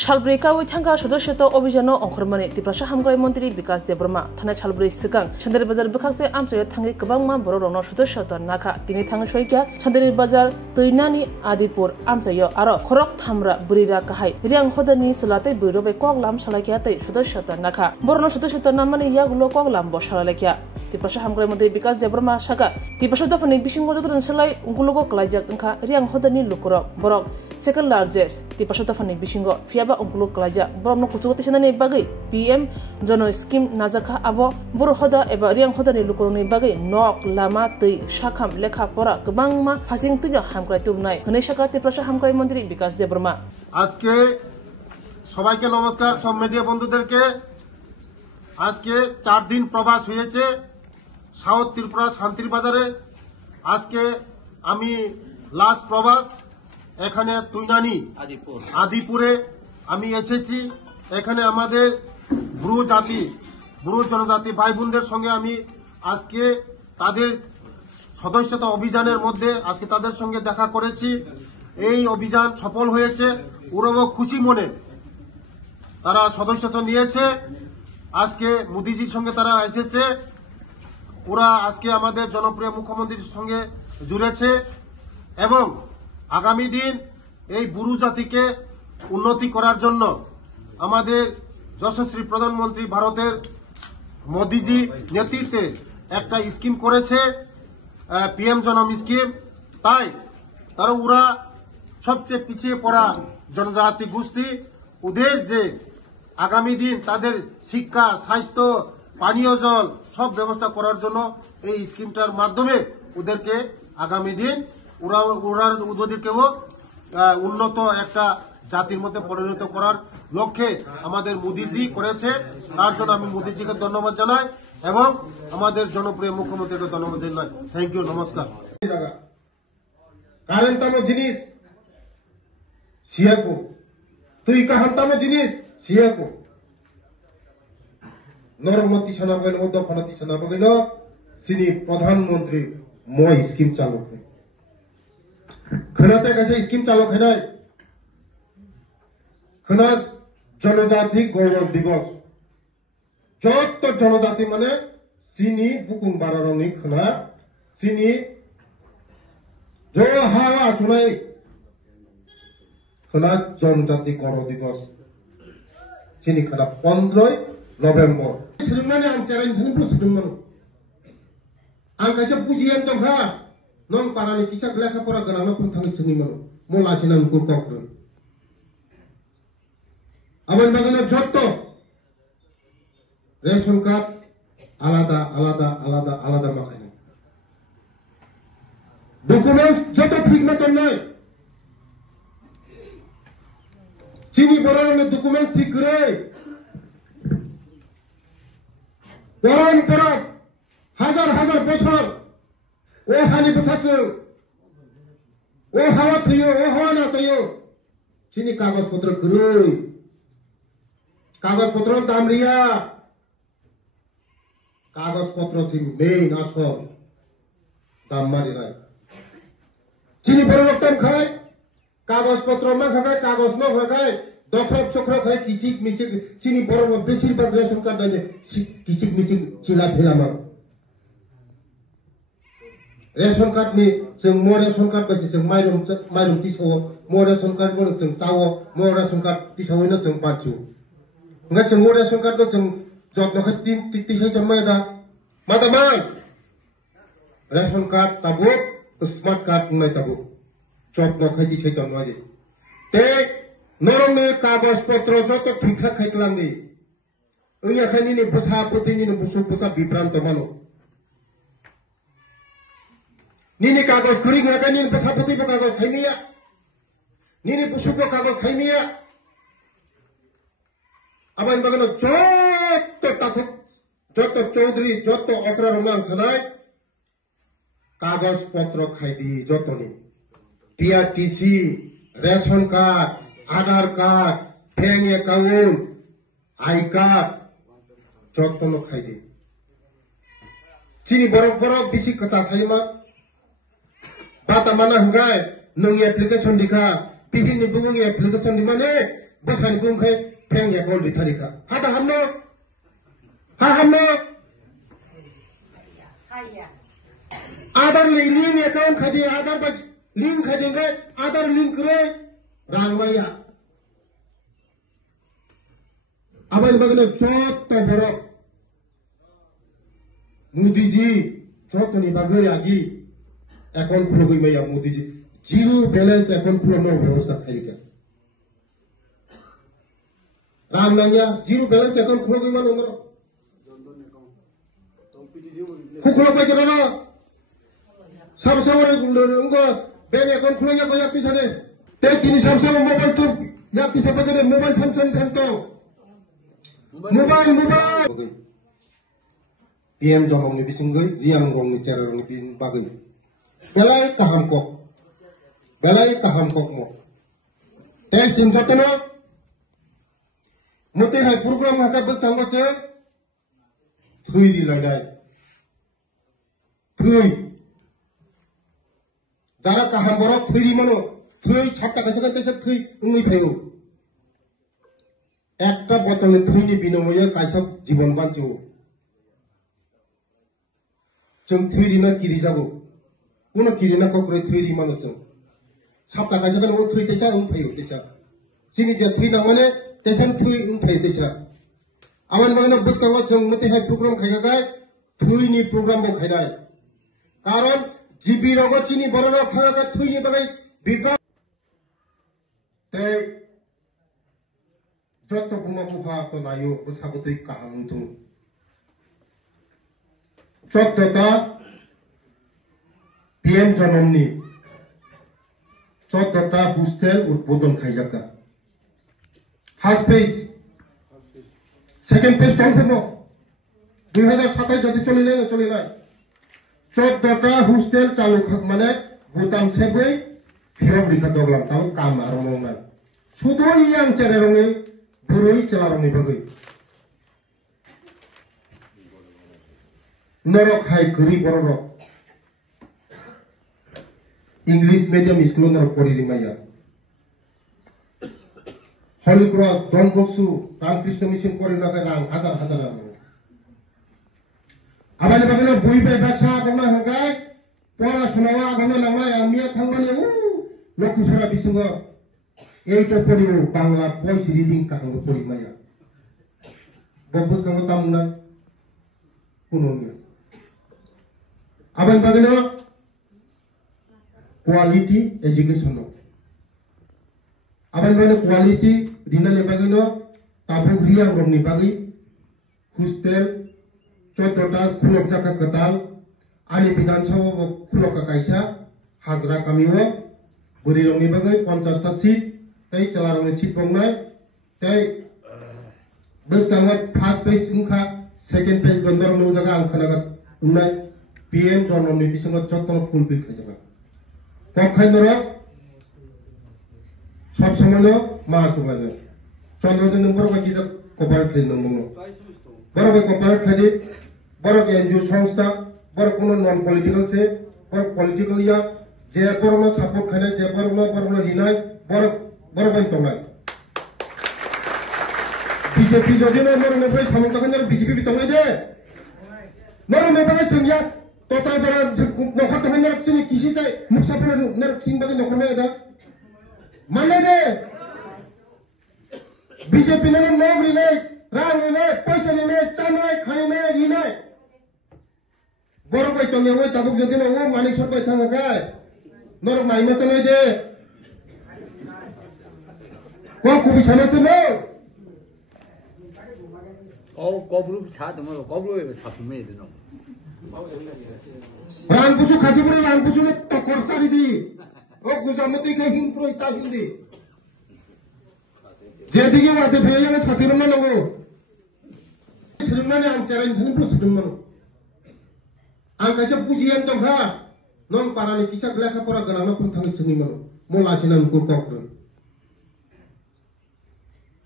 Shalbrika Witanga Shodoshoto Obijano Okrmani, Tiprasha Hamgray Montri because de Burma, Tana Chalbri Sigang, Chandri Bazar Bukase Amso Tangi Kabangma Borono Shodoshoto Naka, Tini Tangashoika, Chandri Bazar, Tuinani Adipur, Amsayo Aro, Korok Tamra, Burida Kahai, Riang Hodani Salate Burobe Koglam Salakate, Shodoshoto Naka, Borono Shodoshoto Namani Yagulo Koglam Boshalakia. Tiprasha Hamgray Montri because de Burma Shaka, Tipashoto Fani Bishingo and Salai, Ungulugo Klajak Nka, Riang Hodani Lukuro, Borok, second largest, Tipashoto Fani Bishingo, Fiaba Ungulu Klaja, Bromno Kututisani Bagay, PM, Jono Skim Nazaka Abo, Burhoda, Eva Riang Hodani Lukuruni Bagay, Nok, Lama, Tui, Shakam, Leka Pora, Gabangma, passing Tiga Hamgray Tumnai, Kaneshaka Tiprasha Hamgray Montri because de Burma. Aske সবাইকে নমস্কার সব media বন্ধুদেরকে আজকে 4 দিন প্রবাস হয়েছে south Tripura শান্তির বাজারে আজকে আমি লাস্ট প্রবাস এখানে তুইনানি আদিপুরে আমি এসেছি এখানে আমাদের ব্রু জনজাতি ভাই বোনদের সঙ্গে আমি আজকে তাদের সদস্যতা অভিযানের মধ্যে আজকে তাদের সঙ্গে দেখা করেছি এই অভিযান সফল হয়েছে ওরাও খুশি মনে তারা সদস্যতা নিয়েছে আজকে মোদিজির সঙ্গে তারা এসেছে ওরা আজকে আমাদের জনপ্রিয় মুখ্যমন্ত্রীর সঙ্গে জুড়েছে এবং আগামী দিন এই বুরু জাতিকে উন্নতি করার জন্য আমাদের যশস্বী প্রধানমন্ত্রী ভারতের মোদিজি নেতৃত্বে একটা স্কিম করেছে পিএম জনম স্কিম তাই তারা ওরা সবচেয়ে পিছিয়ে পড়া জনজাতি গোষ্ঠী ওদের যে আগামী দিন তাদের শিক্ষা স্বাস্থ্য পানীয় জল সব ব্যবস্থা করার জন্য এই স্কিমটার মাধ্যমে ওদেরকে আগামী দিন ওদেরকেও উন্নত একটা জাতির মধ্যে পরিণত করার লক্ষ্যে আমাদের মোদিজি করেছে তার জন্য আমি মোদিজিকে ধন্যবাদ জানাই এবং আমাদের জনপ্রিয় মুখ্যমন্ত্রীকে ধন্যবাদ জানাই থ্যাংক ইউ নমস্কার কারেন্টতম জিনিস সিয়াকো তুই কাহান্তম জিনিস সিয়াকো নরমতি সনাবগেন ও দফনতি সনাবগেন সিনি প্রধানমন্ত্রী মই স্কিম চালক খনাতে কাছে স্কিম চালক হেনাই খনা জনজাতি গৌরব দিবস যত জনজাতি মানে চিনি বুকুম বারারনি খনা চিনি जो हावा चुनाई खना जनजाति गौरव दिवस चिनी खना 15 नवेम्बर सिलुंगनानि आं चेलेन्ज खालामनो सुदुंमोन आं खायसे बुजियान दं हा नन पारानि किसा लेखा फरा गोनांनो फुंथांनि सोंनिमोन मलासिना गुरकावख्रो आबान बागाना जत्त रेशन कार्ड आलादा माखाय डॉक्यूमेंट्स जत ठीक मत नहीं चीनी बरन में डॉक्यूमेंट्स ठीक करे परंपरा हजार बছর ओ हानि बसाचो ओ हावा थयो ओ हावा ना थयो चीनी कागज पत्र करे कागज पत्र दाम रिया कागज पत्र से मेन आसो दाम मारी राय चीनी परिवर्तन खाए कागज पत्र में खाए कागज में खाए दफरब चक्रब खाए किचिक मिचिक चीनी बरफ बेसिरभाग रेशन कार्ड दाने किचिक मिचिक चिला फिलामा रेशन कार्ड में जों मो रेशन कार्ड बासि जों माइरं तिसाव मो रेशन कार्ड बोनो जों सावो मो रेशन कार्ड तिसावैनो जों पाचु ओंगा जों मो रेशन कार्ड जों जत्न तिसाय जमायदा मादामाय रेशन कार्ड ताबो स्मार्ट कार्ड बुंनाय ताबो जब नखाय दिसाय दंवाजे ते नरम में कागज पत्र जत ठीकठाक खायख्लांनि ओया खायनि ने बसा प्रतिनि ने बसा बिप्रांत मानो निने कागज खरि गया नि बसा प्रति कागज खायनिया निने बसु कागज खायनिया आबान बागान जत चौधरी जत अकरा रमान सनाय कागज पत्र खाइदी जतनी PRTC ration card Aadhaar card bank account I card जतन खाइदी चीनी बरफ बिसी कसा साइमा बाता माना हंगाय नोंग एप्लीकेशन दिखा पिहिनि बुंग एप्लीकेशन दिमाने बसान गुंखे फेंग अकाउंट बिथारिका हाता हमनो आधार लिंक अकाउंट खादी आधार पर लिंक खादेंगे आधार लिंक करे रांगवाया अब इन बगने चौथ तो बरो मोदी जी चौथ तो नहीं बगे आगी अकाउंट खुलो गई मैया Modi ji zero balance account खुलो नो व्यवस्था खाली Ram Nangia zero balance account खुलो गई मानो मरो खुलो पे चलो ना सब उनको बैंक अकाउंट खुलेंगे कोई आपकी सारे ते तीन सब मोबाइल तो आपकी सब बगैर मोबाइल सैमसंग खरीदो मोबाइल PM जमंगनि बिसिंगै रियां रंनि चेरारनि बिसिं बागै बेलाय ताहामकक मो ते सिमजतनो मते हाय प्रोग्राम हाका बस थांगोसे थैरि लायनाय थै जारा काहाम बरो थैरि मनो थै छापटा कासे कासे थै उंगै फायो একটা বোতলে थैनि बिनिमये कायसा जीवन बांचो जों थैरि ना किरि जागो उनो किरि ना कक्रे थैरि मानोसों छापटा कासे कासे ओ थै तेसा उं फायो तेसा जिनि जे थै ना माने तेसन थै उं फायो तेसा आवन बागना बसकावा जों मते हाय प्रोग्राम खायगाय थैनि प्रोग्राम बो खायनाय कारण जिबि रग चिनि बरनो थागा थैनि बागै बिगा ते जत्तो बुमा बुफा तो नायो बसाबतै काहां तुं चौथता PM जनमनि चौथता हस्टेल उद्बोधन खायजाका first page second page confirm 2027 যদি চলিলাই चौथता हस्टेल चालू माने भूटान सेबै फिरम रिखा दगलाम ताव काम आरंभनाय सुदोनि आं चेरेरंनि बुरै चलारंनि बागै नरक हाय गरी बररक इंग्लिश मीडियम स्कूल नरक पढ़ी माया हली क्रॉस डन बक्सु रामकृष्ण मिशन पढ़ी ना रां हजार हजार आबानि बागैनो बुई बाय बाचा गमना हंगाय पढ़ा सुनावा गमना लांनाय आमिया थांबानि लकुसरा बिसंग एइटा पढ़ियो बांला भइस रिडिं कांग पढ़ी माया बबुस कांग तामुना कुनोमिया आबानि बागैनो क्वालिटी एजुकेशन आबानि बागैनो क्वालिटी दिनानि बागैनो ताबु रियां रंनि बागै हस्टेल 14टा खुलक जाका कताल आनि विधानसभा खुलका कायसा हाजरा कामियो बुरि रंनि बागै 50टा सीट तै चला रंनि सीट बंनाय तै बसकांगा फर्स्ट पेज उनखा सेकेंड पेज बंदर नो जागा आं खोनागा उनाय PM जनमनि बिसंग जत्तन फुलफिल खायजाबा पखायनर सब समयनो मा सुगानो चंद्रजन नंबर बाकी जा कभार खायनो नंगो बराबर कभार खायदि बरक एनजीओ संस्था बरक कोनो नन पॉलिटिकल से बरक पॉलिटिकल या जे बरनो सपोर्ट खायना जे बरनो रिनाय बरबाय तंनाय बीजेपी जदिनो मरनो फ्राय सामन जाखान बीजेपी बितंनाय दे मरनो फ्राय संया तोत्रा दरा नखर तंनाय नरसिनि किसि जाय मुक्साफोर नरसिनि बागै नखर माय दा माने दे बीजेपी ने नोगरि ने रांग ने पैसा ने चानाय खायनाय रिनाय बरबाय तंनाय ओय ताबुक जदिनो ओ मानिक सरबाय थांगाय नर माइमा सनाय दे को कुबि सानासे नो कब्रु सा दमो कब्रु साफुमे देनो रां पुसु खासिपुरे रां पुसु ने टकर चारिदि ओ गुजामति के हिंप्रो इता हिंदी जेदिगे वाते फेयने साथिरना नगो सिरमाने आं चेरेन हिंप्रो सिदमन आं कासे पुजियान दंहा नन पारानि किसा लेखा परा गनाना फुंथांनि सिनिमन मोलासिना को कक्र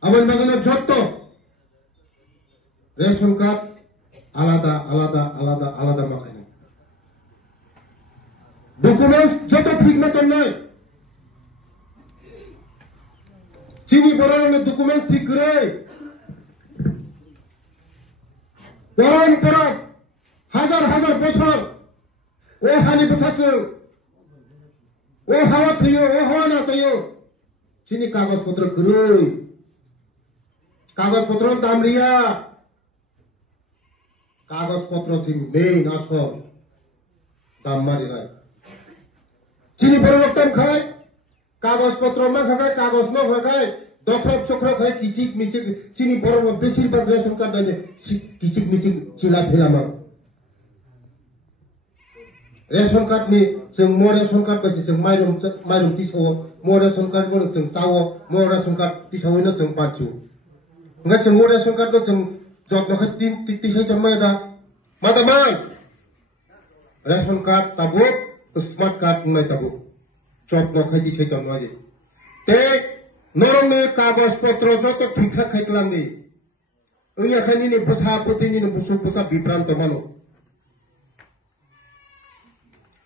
आबान बागाना जत्तो रेशन कार्ड आलादा माखायना डॉक्यूमेंट्स जतो ठीक मत नय Chini borong dokumen thi kre. Boron porok hajar bosor. O hani besachung. O hawa thiyo, o hawa na chayo. Chini kagaz patra kre. Kagaz patra dam liya. Kagaz patra si main asal dam mari nai. Chini borong tam khai. Kagaz patra ma khai, kagaz no khai. Dokrop chokrop khai kisik misik. Chini borong besirbar ration card dane kisik misik chila philama. Ration card ni jeng mo ration card basi jeng mairum tisawo, mo ration card mo jeng sawo, mo ration card tisawo no jeng pancu. Enggak jeng mo ration card no jeng jot no khatin tisai jeng maida. Mata mai. Ration card tabuk, smart card ngai tabuk. Jot no khai tisai jeng maida. Te norong ni kagaz potro joto thikthak khaiklang ni. Euya khani ni basa putri ni busuk basa bipranto mano.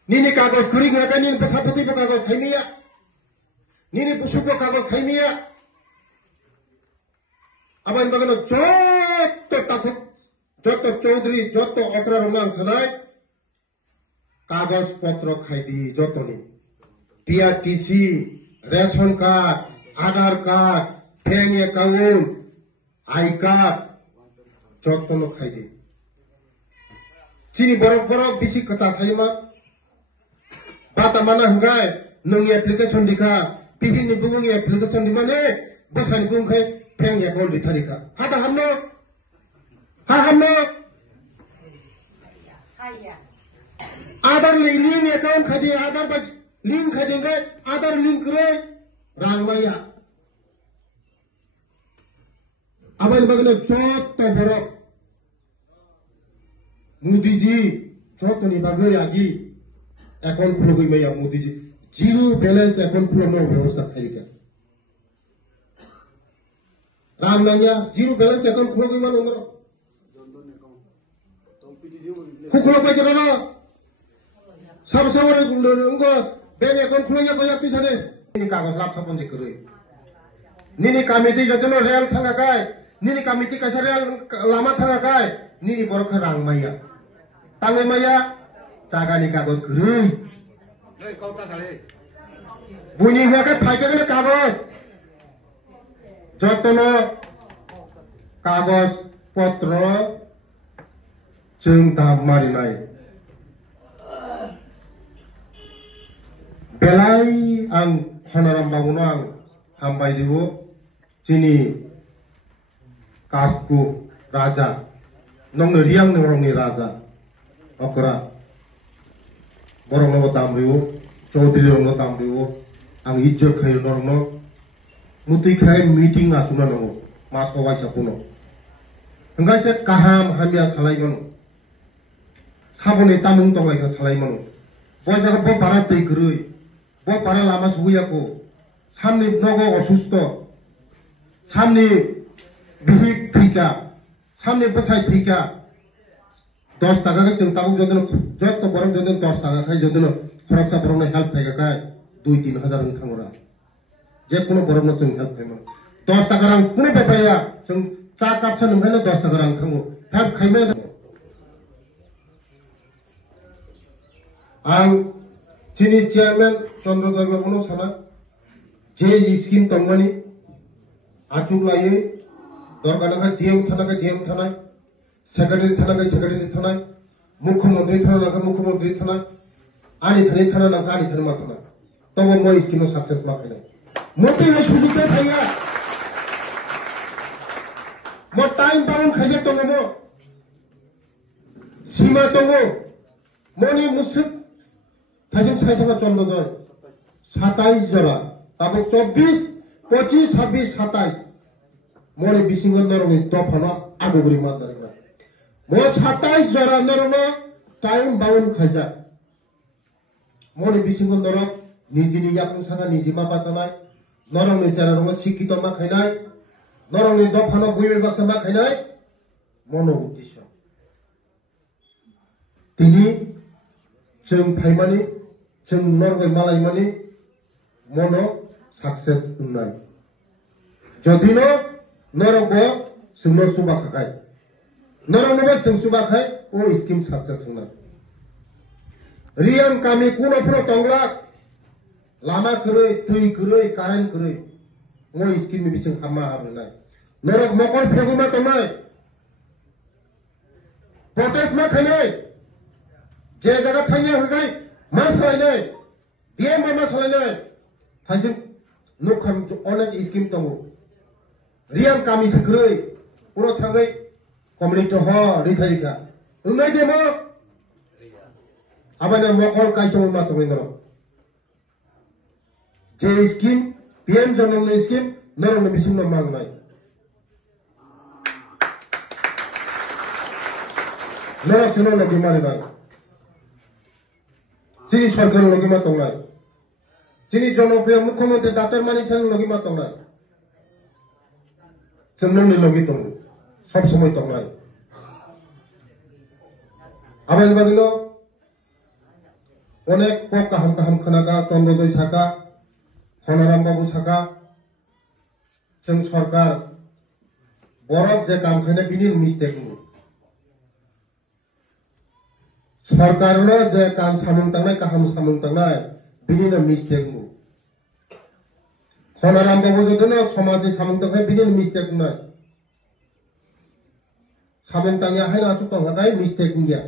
Nini kagaz kering akan nini pesaputih pe kagaz khaimia, nini busuk pe kagaz khaimia. Aban bagano joto takut, joto chaudhary, joto okra roman sanai kagaz potro khaidi joto ni. PRTC, ration card, Aadhaar card, bank account, I card, joto no khaidi. Chini borok bisi kasa saima. Bata mana hanggai nung application dikha pihi ni bung application di mane basan bung khai peng ya kol bitha dikha hata hamno Aadhaar link account khadi Aadhaar ba link khadenge Aadhaar link kre rangmaya aban bagane chot to borok Modi ji chot ni bagai agi account खुलो गई मैं Modi ji zero balance account खुलो में व्यवस्था खाली क्या Ram Nangia zero balance account खुलो गई मानो उन्होंने खुलो पे चलो ना सब वाले उनको बैंक account खुलो या कोई आती सने निनी कागज लाभ छापन जी करो निनी कमिटी जो तो रेल थांगा काय निनी कमिटी कैसा रेल लामा थांगा काय निनी बरख रांग माया तांगे माया Cagani kagos kering. Bunyi ke pakai kagos. Jotono kagos potro jeng dam marinai. Belai ang honoram bangunang hambai diwo sini kasku raja. Nong riang norong raja. Okra. Borong no tamriu, chaudhary no tamriu, ang ijor khayo norno, muti khay meeting asuna no, mas kawai sapuno. Hanggang sa kaham hamya salay mano, sabon itamong tolay ka salay mano. Boy jaga bo para tay kruy, bo para lamas huya ko, samni nogo osusto, samni bihik thika, samni basay thika. 10 টাকা কে চিন্তাবুক যদিন যত বরং যদিন 10 টাকা খাই যদিন খরচা বরং help থাকে কায় 2-3 হাজার থাঙ্গরা যে কোনো বরং जों হেল্প খাইমো 10 টাকা রাং কোনো বেপায়া जों চা কাপ ছা নংখাইনো 10 টাকা রাং থাঙ্গো হেল্প খাইমে आं चिनी चेयरमैन चंद्रजय बाबुनो साना जे स्कीम तंगमानी आचुक लाये दरकानाखा डीएम थानाय सेक्रेटारी थाना मुख्यमंत्री थाना आनी थाना नाखा आनी थाना माथाना तब मैं स्कीम सक्सेस माखाना मोटे है सुजुके थाया मो टाइम बाउंड खाइजे दङ मो सीमा दङ मनि मुसुक थाइजों साइथामा चन्द्रजय 27 जरा ताबो 24 25 26 27 मनि बिसिंगन नरनि दफाना आगुगुरि मादारिना मो 27 जरा नरनो टाइम बाउंड खाइजा मनि बिसिंगन नर निजिनि याकुंसागा निजिमा बाजानाय नरंनि जारारंगा शिक्षित मा खाइनाय नरंनि दफाना बुइमे बाक्सा मा खाइनाय मनो उद्देश्य तिनि जों फाइमानि जों नरगय मालायमानि मनो सक्सेस होननाय Jadi no norok bo sungno suba kakai. Norok no bo sung suba kai o scheme success na. Riam kami kuno puro tonglak lama kerei, tui kerei, karen kerei. O scheme bising hama harunai. Norok mokol phoguma tomai. Protest ma khanai. Je jaga thanya hagai mas khanai. Dia mama khanai. Hasim nukham onek scheme tongo. Riam kami sekerei, puro thangai community ho rika. Ungai demo, abang mokol kaisong matong indro. J scheme, PM jonom na scheme, naron na bisum na mangnay. Naron sino na gimari na. Sini sarkar logi matong na. Sini jonopriya mukhyamantri Dr. Manik Sahar logi matong na. Semnong logi tong, sab somoy tong na. Abang bagino, onek pok kaham khanaga, Chandrojoy Saka, Honaram Babu Saka, जों सरकार बरफ जे काम खाने बिनि mistake मु सरकार न जे काम सामुं तंगनाय काहाम सामुं तंगनाय बिनि मिस्टेक मु खनाराम बाबू जदन समाजनि सामुं तंगनाय बिनि मिस्टेक नाय सामुं तंगया हायना सु तंगाय मिस्टेक गया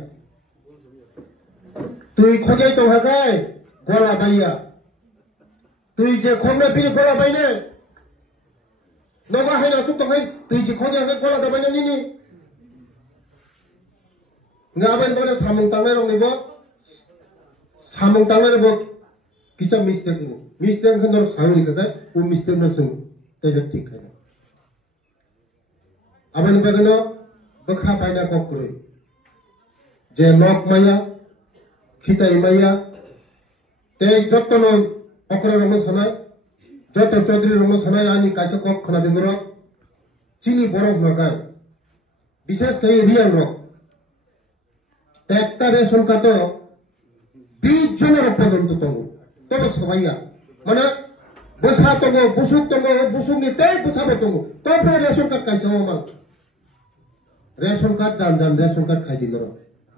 तुई खगे तंगाय गला बाया तुई जे खमने बिनि गला बायने नबा हायना सु तंगाय तुई जे खगे गला दाबायने निनि ngaben bone samung tangnai rong nibo samung tangnai bo kicha mistake mu mistake khandor sauri ka u mistake na sung tajak thik hai aben bagano bakha paina ko kure je nok maya khitai maya te jottono okra rong sanai jotto chaudhary rong sanai ani kaisa kok khana dingro chini borok nagai bishesh kai real rock একটা ration card 20 জনের পর্যন্ত তঙ্গু তবে সবাইয়া মানে বসা তঙ্গু বুসুক নিতে বসাবে তঙ্গু তারপরে ration card কাইছে আমার রেশন কার্ড জান রেশন কার্ড খাই দিল